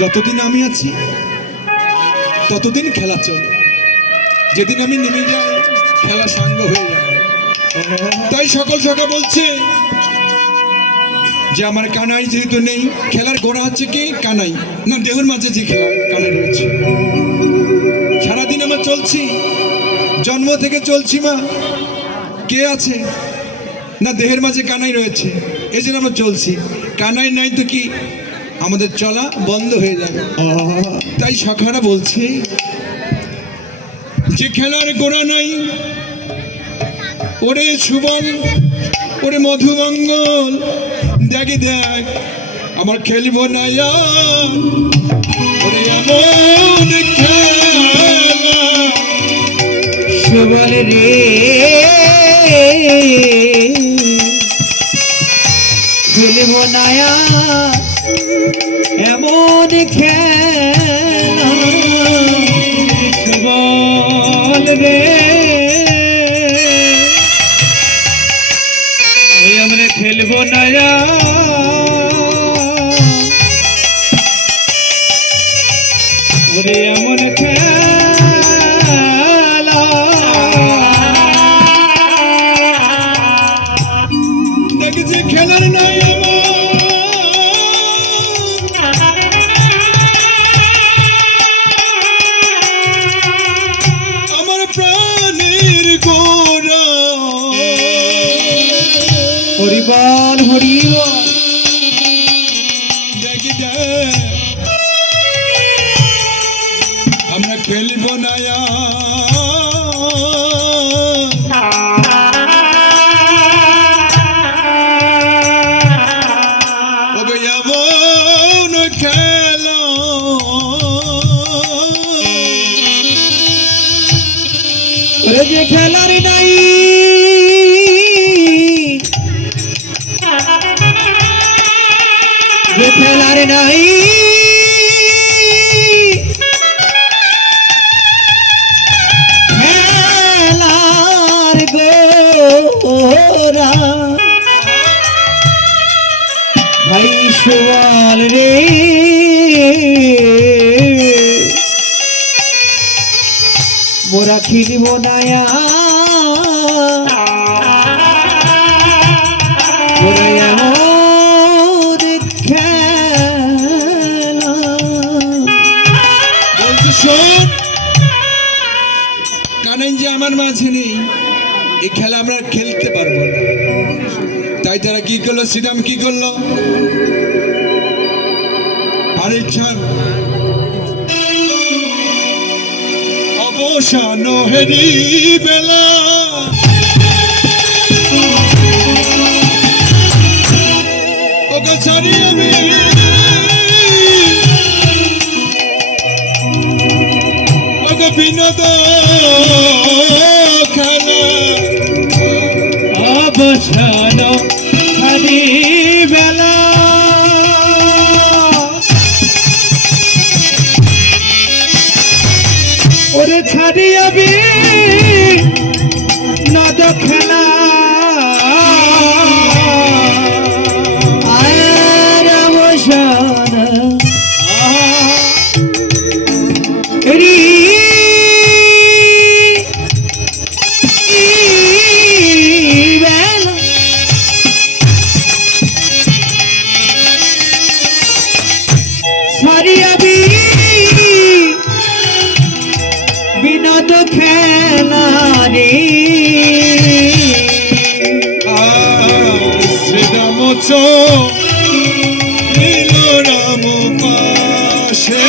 যতদিন আমি আছি ততদিন খেলা চলে, যেদিন আমি নেমে যাই খেলা সাঙ্গ হয়ে যায়। তাই সকল সখা বলছে যে আমার কানাই যেহেতু নেই, খেলার গোড়া হচ্ছে কি কানাই, না দেহের মাঝে যে খেলা কানাই রয়েছে। সারাদিন আমার চলছি, জন্ম থেকে চলছি মা, কে আছে না দেহের মাঝে কানাই রয়েছে, এই জন্য আমরা চলছি। কানাই নাই তো কি আমাদের চলা বন্ধ হয়ে যাবে। তাই সখারা বলছে যে খেলার গোড়া নাই, ওরে সুবল ওরে মধুমঙ্গল, দেখি দেখ আমার খেলবো না ওরে এমন খেলা। সুবল রে খেলবো না এমন খেলা। সুবল রে আমরা খেলবো না ওরে এমন খেলা। দেখেছি খেলার নাই আমার প্রাণের গোড়া। হরিবল হরিবল দেখি আমরা খেলবো না খেলা। যে খেলার নাই যে খেলার নাই খেলার গোরা। ভাই সুবল রে মোরা খেলব না ওরা এমন খেলা। বলছে শোন, কানাই যে আমার মাঝে নেই, এই খেলা আমরা খেলতে পারবো না। তাই তারা কি করলো, শ্রীরাম কি করলো, আরে ছাড় অবসান হেরি বেলা। ওকে ছাড়ি আমি ওকে বিনোদ খেলা। অবসান হারি বেলা ওরে ছাড়ি আমি নদ খেলা। আর অবসান রি বেলা। ছাড়ি আমি বিনোদ খেলা রে। শ্রীরাম নীল রাম পাশে